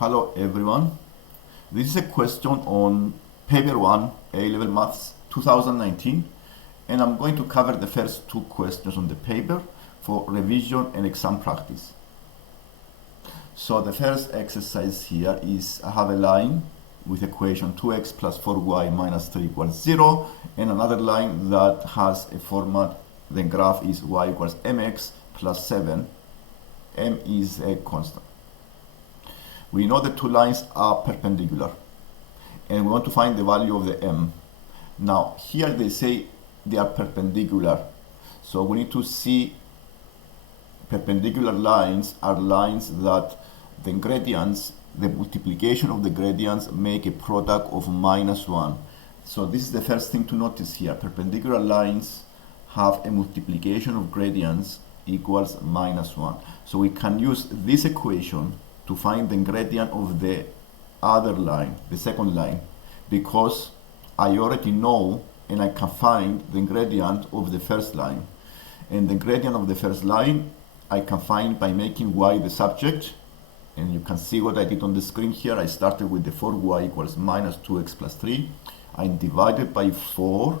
Hello everyone. This is a question on paper 1 A-level maths 2019, and I'm going to cover the first two questions on the paper for revision and exam practice. So the first exercise here is I have a line with equation 2x plus 4y minus 3 equals 0, and another line that has a format, the graph is y equals mx plus 7. M is a constant. We know the two lines are perpendicular and we want to find the value of the m. Now here they say they are perpendicular, so we need to see perpendicular lines are lines that the gradients, the multiplication of the gradients make a product of -1. So this is the first thing to notice here. Perpendicular lines have a multiplication of gradients equals -1. So we can use this equation to find the gradient of the other line, the second line, because I already know and I can find the gradient of the first line. And the gradient of the first line I can find by making y the subject, and you can see what I did on the screen here. I started with the 4y equals minus 2x plus 3. I divided by 4,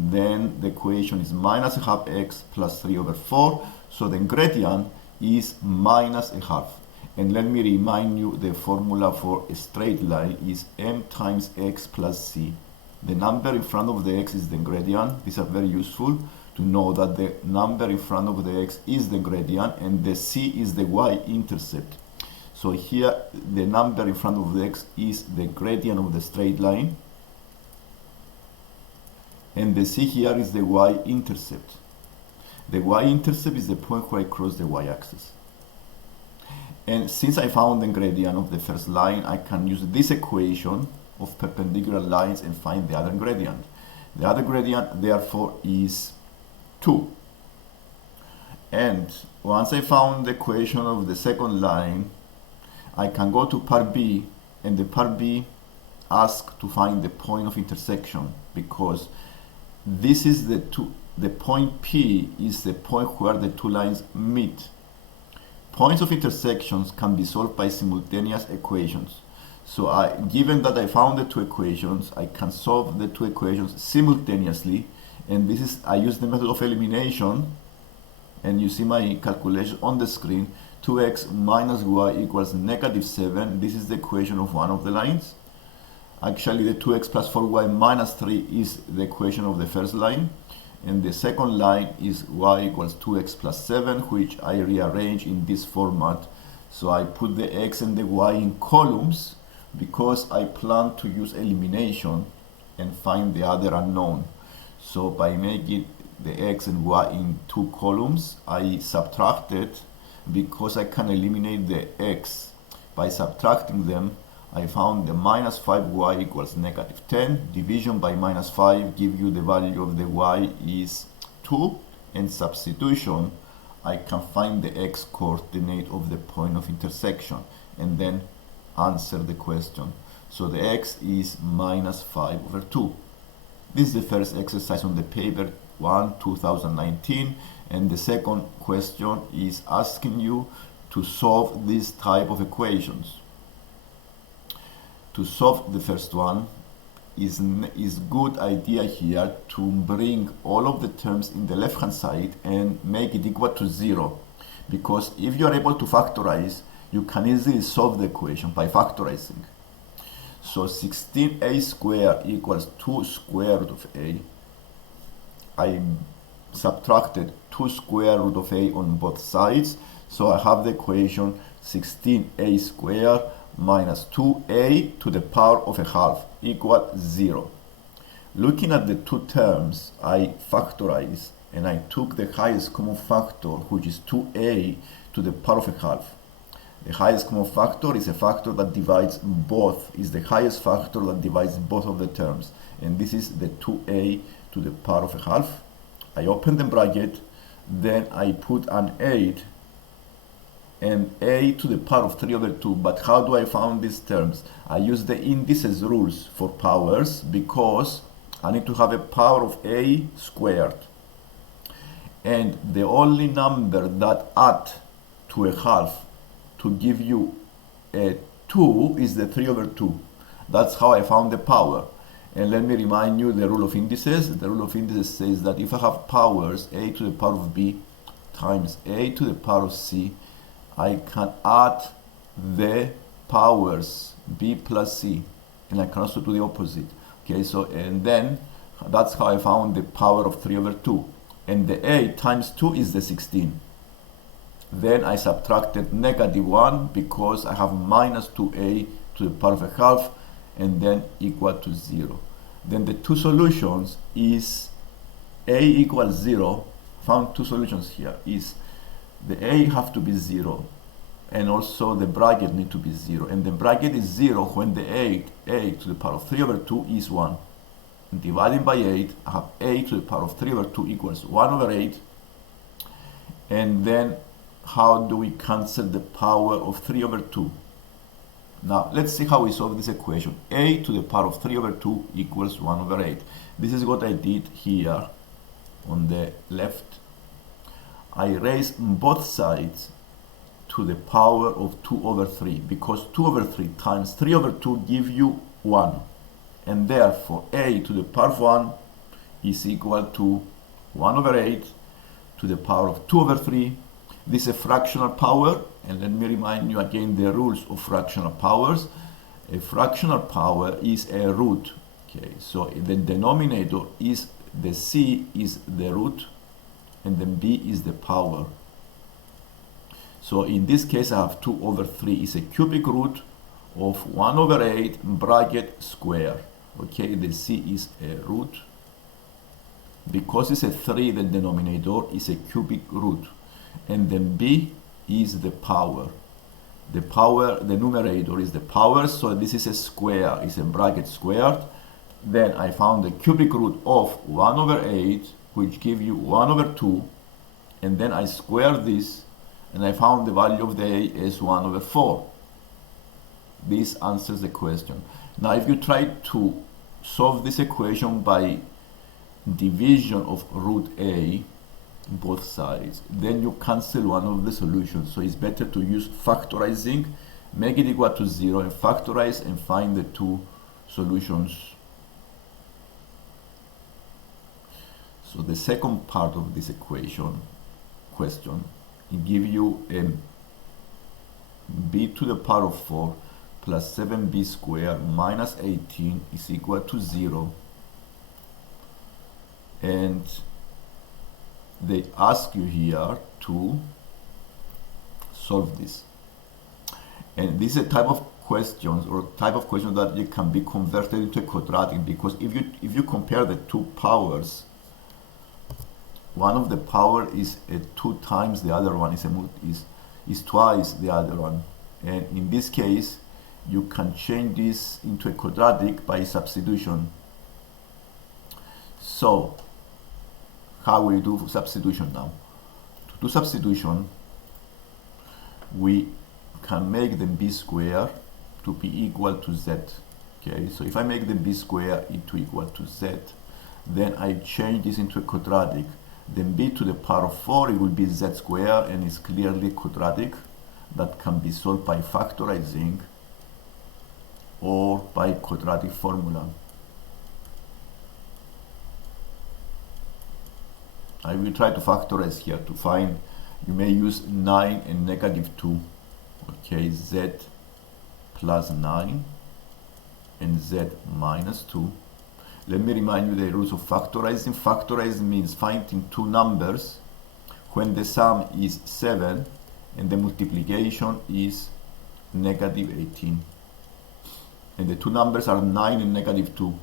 then the equation is minus a half x plus 3 over 4, so the gradient is minus a half. And let me remind you, the formula for a straight line is m times x plus c. The number in front of the x is the gradient. These are very useful to know that the number in front of the x is the gradient and the c is the y-intercept. So here the number in front of the x is the gradient of the straight line, and the c here is the y-intercept. The y-intercept is the point where I cross the y-axis. And since I found the gradient of the first line, I can use this equation of perpendicular lines and find the other gradient. The other gradient, therefore, is 2. And once I found the equation of the second line, I can go to part B, and the part B asks to find the point of intersection, because this is the point P is the point where the two lines meet. Points of intersections can be solved by simultaneous equations. So given that I found the two equations, I can solve the two equations simultaneously, and this is, I use the method of elimination, and you see my calculation on the screen. 2x minus y equals -7. This is the equation of one of the lines. Actually, the 2x plus 4y minus 3 is the equation of the first line, and the second line is y equals 2x plus 7, which I rearrange in this format. So I put the x and the y in columns because I plan to use elimination and find the other unknown. So by making the x and y in two columns, I subtracted, because I can eliminate the x by subtracting them. I found the minus 5y equals -10. Division by minus 5 give you the value of the y is 2, and substitution, I can find the x coordinate of the point of intersection and then answer the question. So the x is minus 5 over 2. This is the first exercise on the paper 1 2019, and the second question is asking you to solve this type of equations. To solve the first one is good idea here to bring all of the terms in the left hand side and make it equal to 0, because if you are able to factorize, you can easily solve the equation by factorizing. So 16a squared equals 2 square root of a. I subtracted 2 square root of a on both sides, so I have the equation 16a squared minus 2a to the power of a half equal 0. Looking at the two terms, I factorized and I took the highest common factor, which is 2a to the power of a half. The highest common factor is a factor that divides both, is the highest factor that divides both of the terms, and this is the 2a to the power of a half. I open the bracket, then I put an 8 and a to the power of 3 over 2. But how do I find these terms? I use the indices rules for powers, because I need to have a power of a squared, and the only number that add to a half to give you 2 is the 3 over 2. That's how I found the power. And let me remind you the rule of indices. The rule of indices says that if I have powers a to the power of b times a to the power of c, I can add the powers b plus c, and I can also do the opposite. Okay, so and then that's how I found the power of 3 over 2. And the a times 2 is the 16. Then I subtracted negative 1 because I have minus 2a to the power of a half, and then equal to 0. Then the two solutions is a equals 0. Found two solutions here. Is the a have to be 0, and also the bracket need to be 0. And the bracket is 0 when the a to the power of 3 over 2 is 1. And dividing by 8, I have a to the power of 3 over 2 equals 1 over 8. And then how do we cancel the power of 3 over 2? Now, let's see how we solve this equation. A to the power of 3 over 2 equals 1 over 8. This is what I did here on the left. I raised both sides to the power of 2 over 3, because 2 over 3 times 3 over 2 give you 1. And therefore, a to the power of 1 is equal to 1 over 8 to the power of 2 over 3. This is a fractional power, and let me remind you again the rules of fractional powers. A fractional power is a root. Okay, so the denominator is the c is the root, and then b is the power. So in this case, I have 2 over 3 is a cubic root of 1 over 8 bracket square. Okay, the c is a root. Because it's a 3, the denominator is a cubic root. And then b is the power. The power, the numerator is the power, so this is a square, it's a bracket squared. Then I found the cubic root of 1 over 8, which give you 1 over 2, and then I square this, and I found the value of the a is 1 over 4. This answers the question. Now, if you try to solve this equation by division of root a, both sides, then you cancel one of the solutions. So it's better to use factorizing, make it equal to 0, and factorize and find the two solutions. So the second part of this question, it gives you b to the power of 4 plus 7b squared minus 18 is equal to 0. And they ask you here to solve this. And this is a type of questions that you can be converted into a quadratic, because if you compare the two powers, one of the power is 2 times the other one is twice the other one. And in this case, you can change this into a quadratic by substitution. So how we do substitution now? To do substitution, we can make the b square to be equal to z. Okay, so if I make the b square into equal to z, then I change this into a quadratic. Then b to the power of 4, it will be z squared, and it's clearly quadratic that can be solved by factorizing or by quadratic formula. I will try to factorize here to find, you may use 9 and negative 2. Okay, z plus 9 and z minus 2. Let me remind you the rules of factorizing. Factorizing means finding two numbers when the sum is 7 and the multiplication is negative 18. And the two numbers are 9 and negative 2.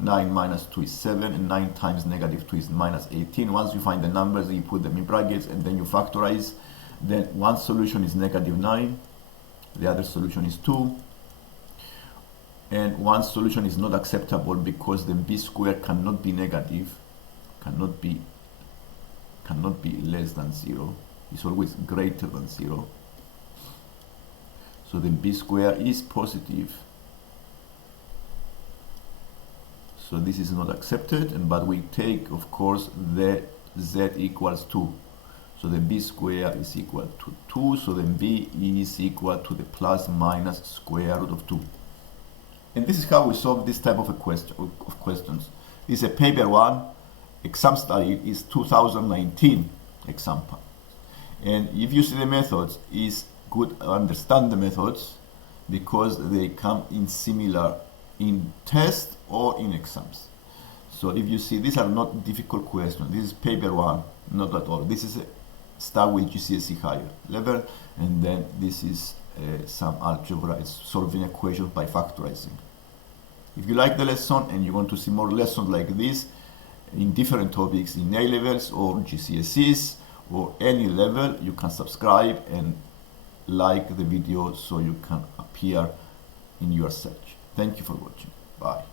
9 minus 2 is 7, and 9 times negative 2 is minus 18. Once you find the numbers, you put them in brackets, and then you factorize. Then one solution is negative 9, the other solution is 2, and one solution is not acceptable because the b squared cannot be negative, cannot be less than 0. It's always greater than 0. So the b squared is positive. So this is not accepted, but we take, of course, the z equals 2. So then b squared is equal to 2. So then b is equal to the plus minus square root of 2. And this is how we solve this type of questions. This is a paper 1. Exam study is 2019 example. And if you see the methods, it's good to understand the methods because they come in similar in test or in exams. So if you see, these are not difficult questions. This is paper 1, not at all. This is start with GCSE higher level, and then this is some algebra. It's solving equations by factorizing. If you like the lesson and you want to see more lessons like this in different topics in A levels or GCSEs or any level, you can subscribe and like the video so you can appear in your search. Thank you for watching. Bye.